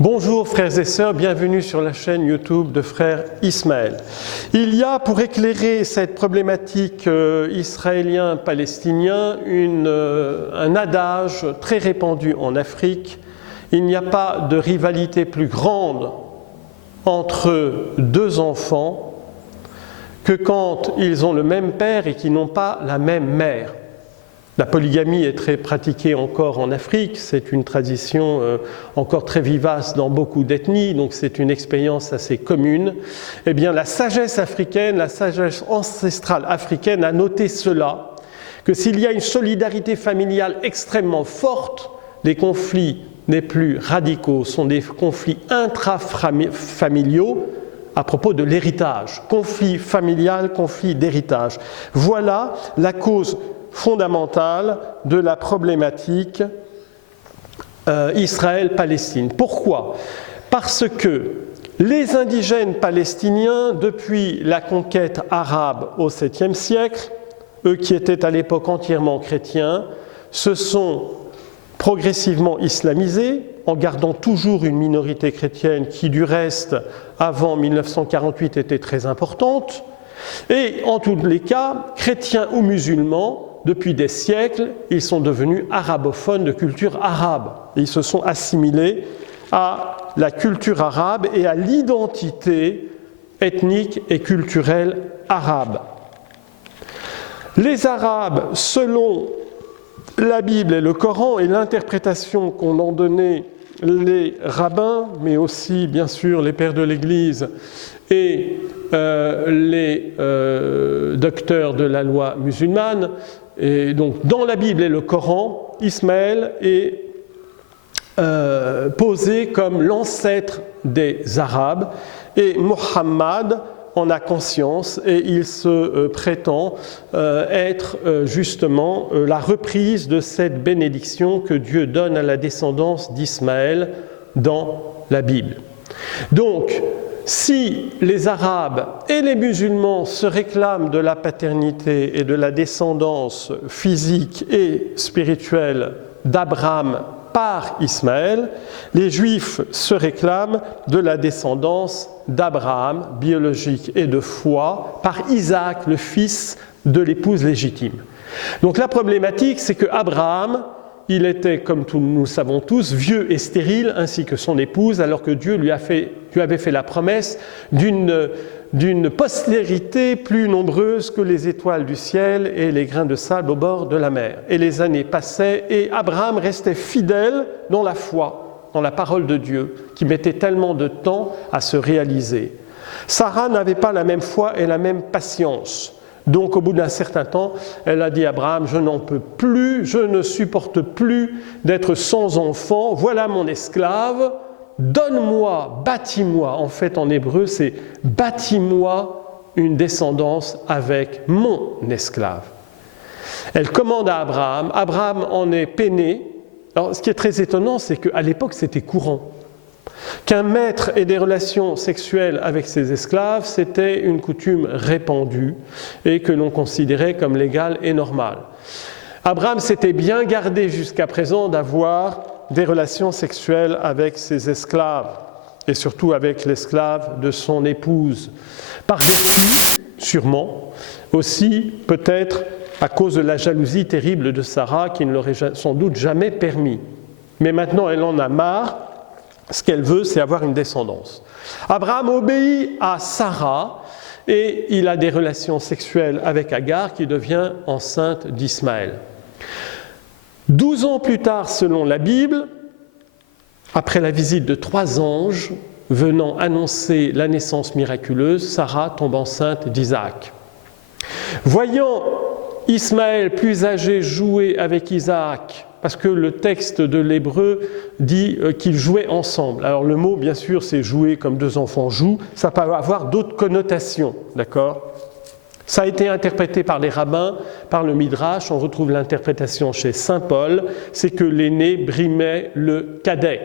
Bonjour frères et sœurs, bienvenue sur la chaîne YouTube de Frère Ismaël. Il y a, pour éclairer cette problématique israélien-palestinien, un adage très répandu en Afrique. Il n'y a pas de rivalité plus grande entre deux enfants que quand ils ont le même père et qu'ils n'ont pas la même mère. La polygamie est très pratiquée encore en Afrique, c'est une tradition encore très vivace dans beaucoup d'ethnies, donc c'est une expérience assez commune. Eh bien, la sagesse africaine, la sagesse ancestrale africaine a noté cela, que s'il y a une solidarité familiale extrêmement forte, les conflits les plus radicaux sont des conflits intrafamiliaux à propos de l'héritage. Conflit familial, conflit d'héritage. Voilà la cause fondamentale de la problématique Israël-Palestine. Pourquoi ? Parce que les indigènes palestiniens, depuis la conquête arabe au 7e siècle, eux qui étaient à l'époque entièrement chrétiens, se sont progressivement islamisés, en gardant toujours une minorité chrétienne qui, du reste, avant 1948, était très importante. Et en tous les cas, chrétiens ou musulmans, depuis des siècles, ils sont devenus arabophones de culture arabe. Ils se sont assimilés à la culture arabe et à l'identité ethnique et culturelle arabe. Les Arabes, selon la Bible et le Coran et l'interprétation qu'ont en donné les rabbins, mais aussi bien sûr les pères de l'Église et les docteurs de la loi musulmane, et donc dans la Bible et le Coran, Ismaël est posé comme l'ancêtre des Arabes et Mohammed en a conscience et il se prétend être justement la reprise de cette bénédiction que Dieu donne à la descendance d'Ismaël dans la Bible. Donc, si les Arabes et les musulmans se réclament de la paternité et de la descendance physique et spirituelle d'Abraham par Ismaël, les Juifs se réclament de la descendance d'Abraham, biologique et de foi, par Isaac, le fils de l'épouse légitime. Donc la problématique, c'est que Abraham, il était, comme nous le savons tous, vieux et stérile, ainsi que son épouse, alors que Dieu lui avait fait la promesse d'une postérité plus nombreuse que les étoiles du ciel et les grains de sable au bord de la mer. Et les années passaient et Abraham restait fidèle dans la foi, dans la parole de Dieu, qui mettait tellement de temps à se réaliser. Sarah n'avait pas la même foi et la même patience. Donc au bout d'un certain temps, elle a dit à Abraham, je n'en peux plus, je ne supporte plus d'être sans enfant, voilà mon esclave, donne-moi, bâtis-moi, en fait en hébreu c'est bâtis-moi une descendance avec mon esclave. Elle commande à Abraham, Abraham en est peiné. Alors ce qui est très étonnant, c'est qu'à l'époque c'était courant. Qu'un maître ait des relations sexuelles avec ses esclaves, c'était une coutume répandue et que l'on considérait comme légale et normale. Abraham s'était bien gardé jusqu'à présent d'avoir des relations sexuelles avec ses esclaves et surtout avec l'esclave de son épouse, par vertu, sûrement, aussi peut-être à cause de la jalousie terrible de Sarah qui ne l'aurait sans doute jamais permis. Mais maintenant elle en a marre. Ce qu'elle veut, c'est avoir une descendance. Abraham obéit à Sarah et il a des relations sexuelles avec Agar qui devient enceinte d'Ismaël. 12 ans plus tard, selon la Bible, après la visite de 3 anges venant annoncer la naissance miraculeuse, Sarah tombe enceinte d'Isaac. Voyant Ismaël plus âgé jouer avec Isaac, parce que le texte de l'hébreu dit qu'ils jouaient ensemble. Alors le mot, bien sûr, c'est jouer comme deux enfants jouent, ça peut avoir d'autres connotations, d'accord ? Ça a été interprété par les rabbins, par le Midrash, on retrouve l'interprétation chez saint Paul, c'est que l'aîné brimait le cadet.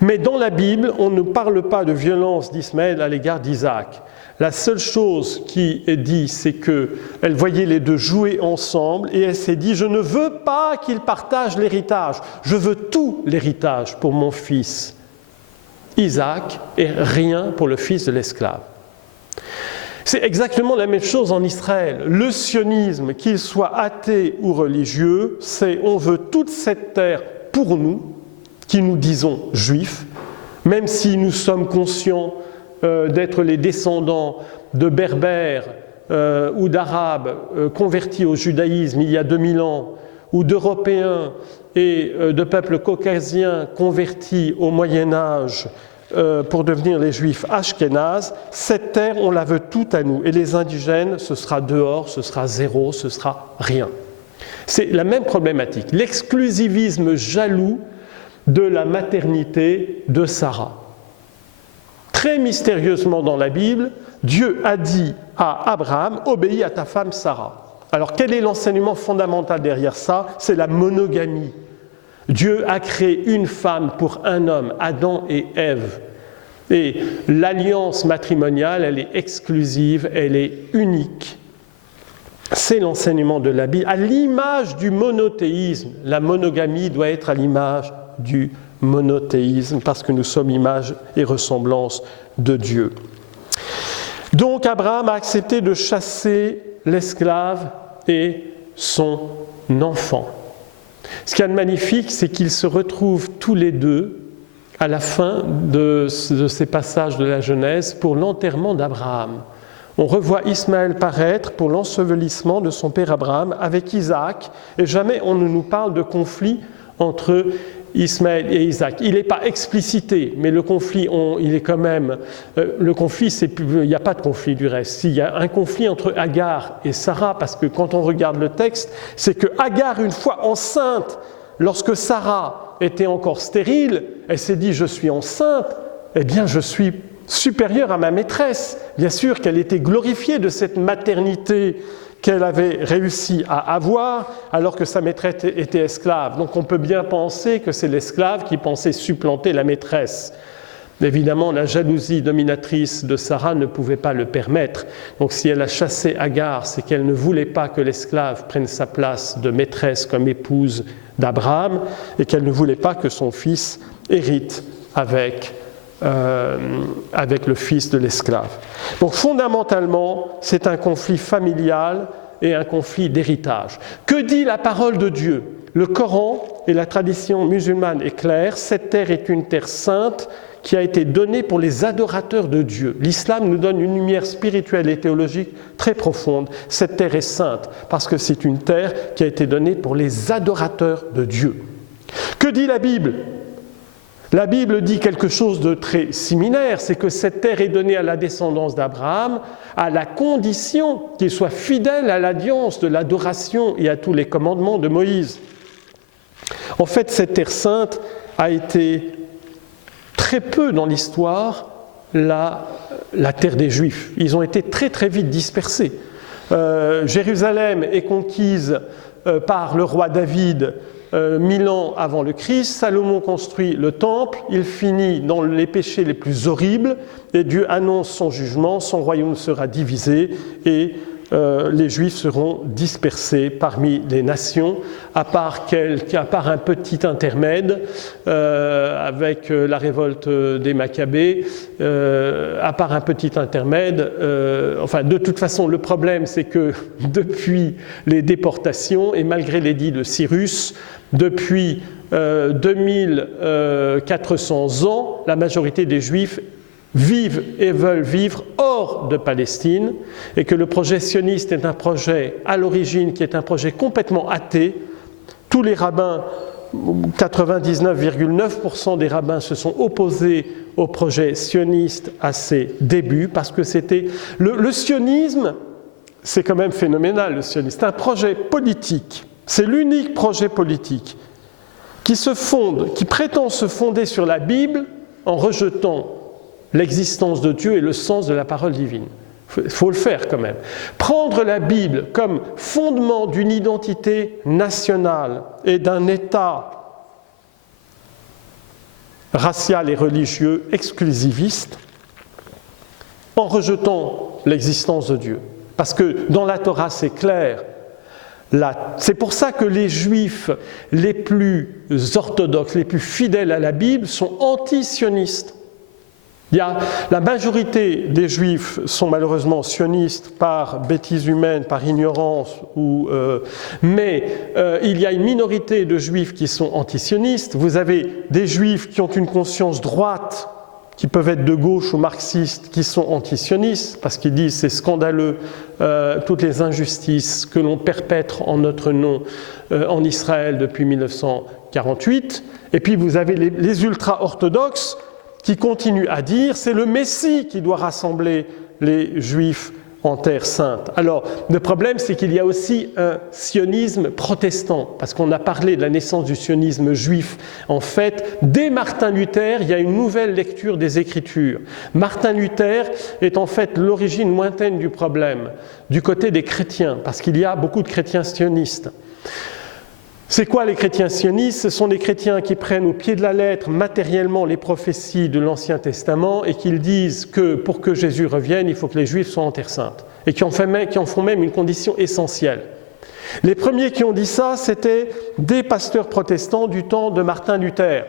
Mais dans la Bible, on ne parle pas de violence d'Ismaël à l'égard d'Isaac. La seule chose qui est dit, c'est qu'elle voyait les deux jouer ensemble et elle s'est dit « Je ne veux pas qu'ils partagent l'héritage, je veux tout l'héritage pour mon fils Isaac et rien pour le fils de l'esclave. » C'est exactement la même chose en Israël. Le sionisme, qu'il soit athée ou religieux, c'est « on veut toute cette terre pour nous », qui nous disons juifs, même si nous sommes conscients d'être les descendants de Berbères ou d'Arabes convertis au judaïsme il y a 2000 ans, ou d'Européens et de peuples caucasiens convertis au Moyen-Âge pour devenir les Juifs ashkénazes, cette terre, on la veut toute à nous. Et les indigènes, ce sera dehors, ce sera zéro, ce sera rien. C'est la même problématique, l'exclusivisme jaloux de la maternité de Sarah. Très mystérieusement dans la Bible, Dieu a dit à Abraham « Obéis à ta femme Sarah ». Alors quel est l'enseignement fondamental derrière ça? C'est la monogamie. Dieu a créé une femme pour un homme, Adam et Ève. Et l'alliance matrimoniale, elle est exclusive, elle est unique. C'est l'enseignement de la Bible. À l'image du monothéisme, la monogamie doit être à l'image du monothéisme, parce que nous sommes image et ressemblance de Dieu. Donc Abraham a accepté de chasser l'esclave et son enfant. Ce qu'il y a de magnifique, c'est qu'ils se retrouvent tous les deux à la fin de ces passages de la Genèse pour l'enterrement d'Abraham. On revoit Ismaël paraître pour l'ensevelissement de son père Abraham avec Isaac, et jamais on ne nous parle de conflit entre Ismaël et Isaac. Il n'est pas explicité, mais le conflit, il est quand même... le conflit, il n'y a pas de conflit du reste. Il y a un conflit entre Agar et Sarah, parce que quand on regarde le texte, c'est que Agar, une fois enceinte, lorsque Sarah était encore stérile, elle s'est dit « je suis enceinte, eh bien je suis supérieure à ma maîtresse ». Bien sûr qu'elle était glorifiée de cette maternité qu'elle avait réussi à avoir alors que sa maîtresse était esclave. Donc on peut bien penser que c'est l'esclave qui pensait supplanter la maîtresse. Évidemment, la jalousie dominatrice de Sarah ne pouvait pas le permettre. Donc si elle a chassé Agar, c'est qu'elle ne voulait pas que l'esclave prenne sa place de maîtresse comme épouse d'Abraham et qu'elle ne voulait pas que son fils hérite avec le fils de l'esclave. Donc fondamentalement, c'est un conflit familial et un conflit d'héritage. Que dit la parole de Dieu? Le Coran et la tradition musulmane est claire, cette terre est une terre sainte qui a été donnée pour les adorateurs de Dieu. L'islam nous donne une lumière spirituelle et théologique très profonde. Cette terre est sainte parce que c'est une terre qui a été donnée pour les adorateurs de Dieu. Que dit la Bible? La Bible dit quelque chose de très similaire, c'est que cette terre est donnée à la descendance d'Abraham à la condition qu'il soit fidèle à l'alliance de l'adoration et à tous les commandements de Moïse. En fait, cette terre sainte a été très peu dans l'histoire la terre des Juifs. Ils ont été très très vite dispersés. Jérusalem est conquise par le roi David 1000 ans avant le Christ. Salomon construit le temple, il finit dans les péchés les plus horribles et Dieu annonce son jugement, son royaume sera divisé et les Juifs seront dispersés parmi les nations, à part un petit intermède avec la révolte des Maccabées, à part un petit intermède. Enfin, de toute façon, le problème, c'est que depuis les déportations et malgré l'édit de Cyrus, depuis 2400 ans, la majorité des Juifs vivent et veulent vivre hors de Palestine et que le projet sioniste est un projet à l'origine qui est un projet complètement athée. Tous les rabbins, 99,9% des rabbins se sont opposés au projet sioniste à ses débuts parce que c'était... Le sionisme, c'est quand même phénoménal le sionisme, c'est un projet politique, c'est l'unique projet politique qui prétend se fonder sur la Bible en rejetant l'existence de Dieu et le sens de la parole divine. Il faut le faire quand même. Prendre la Bible comme fondement d'une identité nationale et d'un État racial et religieux exclusiviste, en rejetant l'existence de Dieu. Parce que dans la Torah, c'est clair. C'est pour ça que les Juifs les plus orthodoxes, les plus fidèles à la Bible, sont anti-sionistes. La majorité des Juifs sont malheureusement sionistes par bêtise humaine, par ignorance, mais il y a une minorité de Juifs qui sont anti-sionistes. Vous avez des Juifs qui ont une conscience droite, qui peuvent être de gauche ou marxistes, qui sont anti-sionistes, parce qu'ils disent c'est scandaleux toutes les injustices que l'on perpètre en notre nom en Israël depuis 1948. Et puis vous avez les ultra-orthodoxes qui continuent à dire c'est le Messie qui doit rassembler les Juifs en terre sainte. Alors, le problème, c'est qu'il y a aussi un sionisme protestant, parce qu'on a parlé de la naissance du sionisme juif. En fait, dès Martin Luther, il y a une nouvelle lecture des Écritures. Martin Luther est en fait l'origine lointaine du problème, du côté des chrétiens, parce qu'il y a beaucoup de chrétiens sionistes. C'est quoi les chrétiens sionistes? Ce sont des chrétiens qui prennent au pied de la lettre matériellement les prophéties de l'Ancien Testament et qui disent que pour que Jésus revienne, il faut que les Juifs soient en terre sainte et qui en font même une condition essentielle. Les premiers qui ont dit ça, c'était des pasteurs protestants du temps de Martin Luther.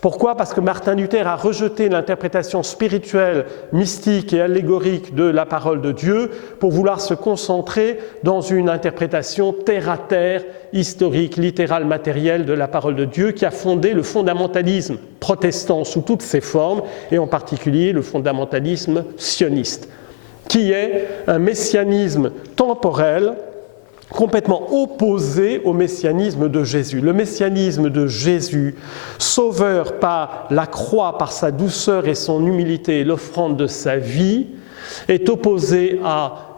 Pourquoi? Parce que Martin Luther a rejeté l'interprétation spirituelle, mystique et allégorique de la parole de Dieu pour vouloir se concentrer dans une interprétation terre-à-terre, historique, littérale, matérielle de la parole de Dieu qui a fondé le fondamentalisme protestant sous toutes ses formes et en particulier le fondamentalisme sioniste, qui est un messianisme temporel complètement opposé au messianisme de Jésus. Le messianisme de Jésus, sauveur par la croix, par sa douceur et son humilité et l'offrande de sa vie, est opposé à